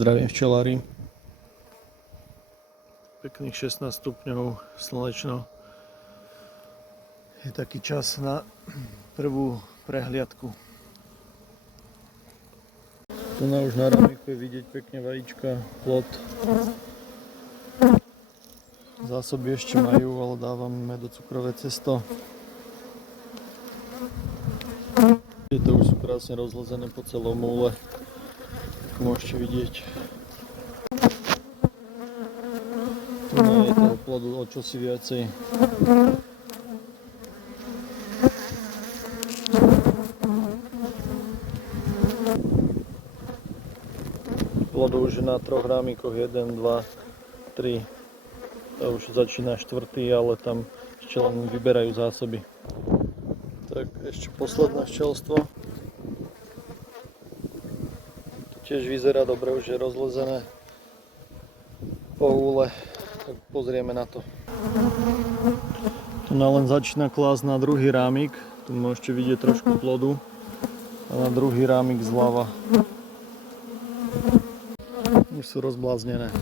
Zdravím včelári. Pekných 16 stupňov, slnečno. Je taký čas na prvú prehliadku. Tu už na rámiku je vidieť pekne vajíčka, plod. Zásoby ešte majú, ale dávame do cukrové cesto. Tieto už sú krásne rozlezené po celom múle, ako môžete vidieť. Tu je toho plodu o čosi viacej. Plodu už na 3 rámikoch, 1, 2, 3. To už začína 4, ale tam ešte len vyberajú zásoby. Tak ešte posledné včelstvo. To tiež vyzerá dobre, už je rozlezené po úle. Tak pozrieme na to. Tu len začína klásť na druhý rámik. Tu môžete vidieť trošku plodu. A na druhý rámik zľava. Už sú rozbláznené.